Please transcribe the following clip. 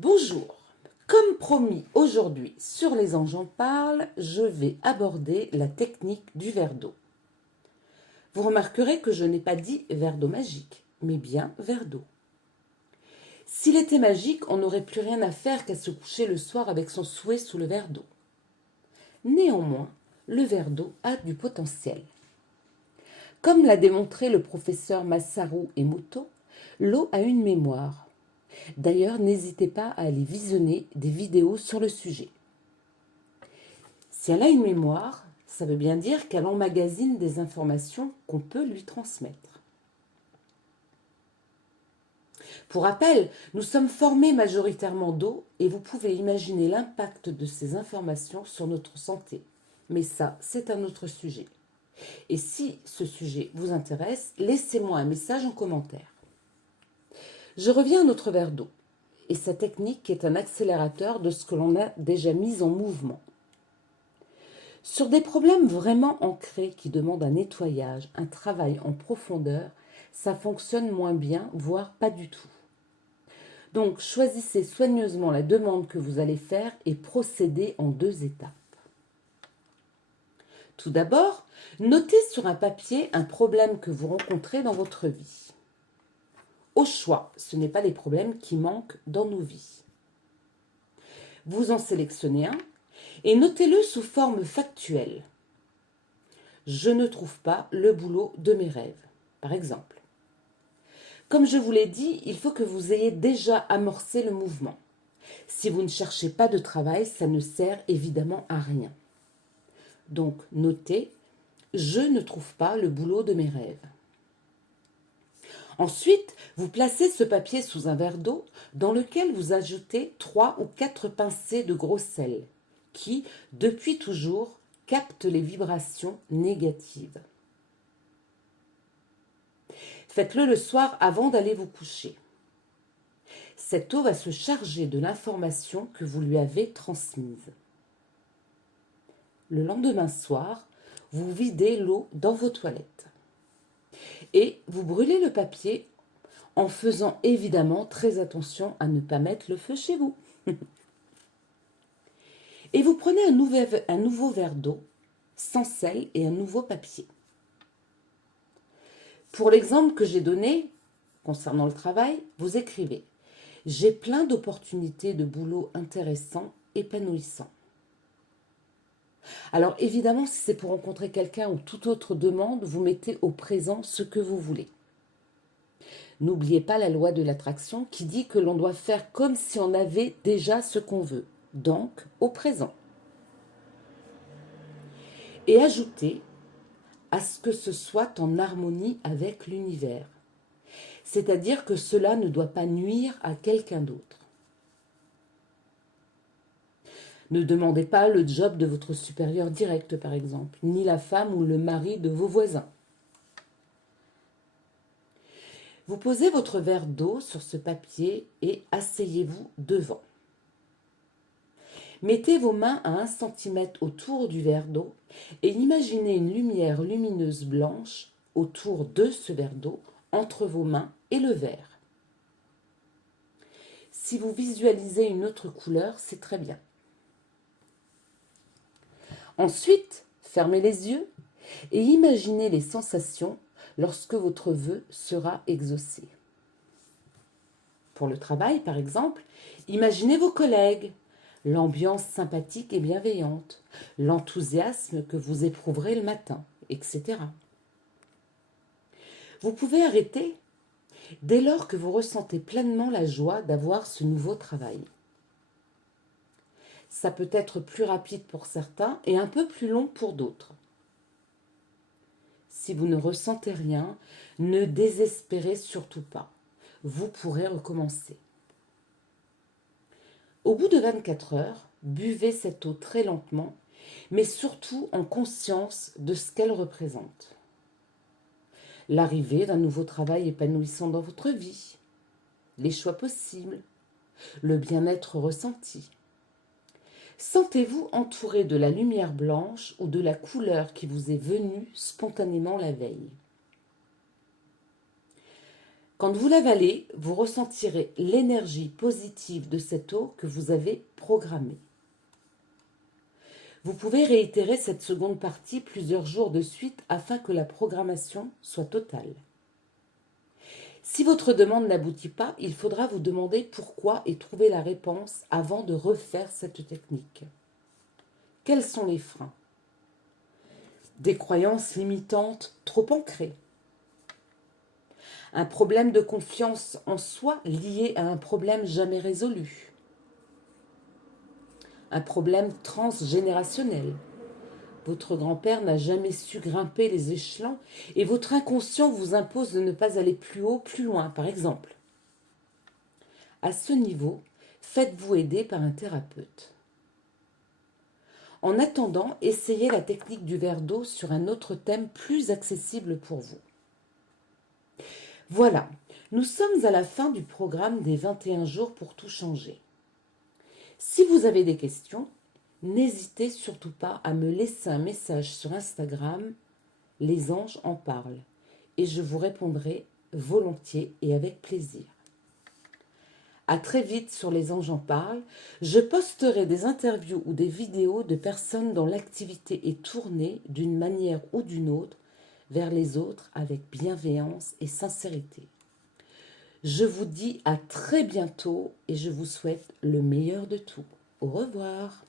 Bonjour, comme promis aujourd'hui sur Les Anges en parlent, je vais aborder la technique du verre d'eau. Vous remarquerez que je n'ai pas dit verre d'eau magique, mais bien verre d'eau. S'il était magique, on n'aurait plus rien à faire qu'à se coucher le soir avec son souhait sous le verre d'eau. Néanmoins, le verre d'eau a du potentiel. Comme l'a démontré le professeur Masaru Emoto, l'eau a une mémoire. D'ailleurs, n'hésitez pas à aller visionner des vidéos sur le sujet. Si elle a une mémoire, ça veut bien dire qu'elle emmagasine des informations qu'on peut lui transmettre. Pour rappel, nous sommes formés majoritairement d'eau et vous pouvez imaginer l'impact de ces informations sur notre santé. Mais ça, c'est un autre sujet. Et si ce sujet vous intéresse, laissez-moi un message en commentaire. Je reviens à notre verre d'eau et sa technique est un accélérateur de ce que l'on a déjà mis en mouvement. Sur des problèmes vraiment ancrés qui demandent un nettoyage, un travail en profondeur, ça fonctionne moins bien, voire pas du tout. Donc choisissez soigneusement la demande que vous allez faire et procédez en 2 étapes. Tout d'abord, notez sur un papier un problème que vous rencontrez dans votre vie. Au choix, ce n'est pas les problèmes qui manquent dans nos vies. Vous en sélectionnez un et notez-le sous forme factuelle. Je ne trouve pas le boulot de mes rêves, par exemple. Comme je vous l'ai dit, il faut que vous ayez déjà amorcé le mouvement. Si vous ne cherchez pas de travail, ça ne sert évidemment à rien. Donc, notez « Je ne trouve pas le boulot de mes rêves ». Ensuite, vous placez ce papier sous un verre d'eau dans lequel vous ajoutez 3 ou 4 pincées de gros sel qui, depuis toujours, captent les vibrations négatives. Faites-le le soir avant d'aller vous coucher. Cette eau va se charger de l'information que vous lui avez transmise. Le lendemain soir, vous videz l'eau dans vos toilettes. Et vous brûlez le papier en faisant évidemment très attention à ne pas mettre le feu chez vous. Et vous prenez un nouveau verre d'eau, sans sel et un nouveau papier. Pour l'exemple que j'ai donné concernant le travail, vous écrivez « J'ai plein d'opportunités de boulot intéressants, épanouissants ». Alors évidemment, si c'est pour rencontrer quelqu'un ou toute autre demande, vous mettez au présent ce que vous voulez. N'oubliez pas la loi de l'attraction qui dit que l'on doit faire comme si on avait déjà ce qu'on veut, donc au présent. Et ajoutez à ce que ce soit en harmonie avec l'univers. C'est-à-dire que cela ne doit pas nuire à quelqu'un d'autre. Ne demandez pas le job de votre supérieur direct, par exemple, ni la femme ou le mari de vos voisins. Vous posez votre verre d'eau sur ce papier et asseyez-vous devant. Mettez vos mains à 1 cm autour du verre d'eau et imaginez une lumière lumineuse blanche autour de ce verre d'eau, entre vos mains et le verre. Si vous visualisez une autre couleur, c'est très bien. Ensuite, fermez les yeux et imaginez les sensations lorsque votre vœu sera exaucé. Pour le travail, par exemple, imaginez vos collègues, l'ambiance sympathique et bienveillante, l'enthousiasme que vous éprouverez le matin, etc. Vous pouvez arrêter dès lors que vous ressentez pleinement la joie d'avoir ce nouveau travail. Ça peut être plus rapide pour certains et un peu plus long pour d'autres. Si vous ne ressentez rien, ne désespérez surtout pas. Vous pourrez recommencer. Au bout de 24 heures, buvez cette eau très lentement, mais surtout en conscience de ce qu'elle représente. L'arrivée d'un nouveau travail épanouissant dans votre vie, les choix possibles, le bien-être ressenti. Sentez-vous entouré de la lumière blanche ou de la couleur qui vous est venue spontanément la veille. Quand vous l'avalez, vous ressentirez l'énergie positive de cette eau que vous avez programmée. Vous pouvez réitérer cette seconde partie plusieurs jours de suite afin que la programmation soit totale. Si votre demande n'aboutit pas, il faudra vous demander pourquoi et trouver la réponse avant de refaire cette technique. Quels sont les freins? Des croyances limitantes trop ancrées. Un problème de confiance en soi lié à un problème jamais résolu. Un problème transgénérationnel. Votre grand-père n'a jamais su grimper les échelons et votre inconscient vous impose de ne pas aller plus haut, plus loin, par exemple. À ce niveau, faites-vous aider par un thérapeute. En attendant, essayez la technique du verre d'eau sur un autre thème plus accessible pour vous. Voilà, nous sommes à la fin du programme des 21 jours pour tout changer. Si vous avez des questions, n'hésitez surtout pas à me laisser un message sur Instagram, les anges en parlent, et je vous répondrai volontiers et avec plaisir. À très vite sur Les Anges en parlent. Je posterai des interviews ou des vidéos de personnes dont l'activité est tournée d'une manière ou d'une autre vers les autres avec bienveillance et sincérité. Je vous dis à très bientôt et je vous souhaite le meilleur de tout. Au revoir.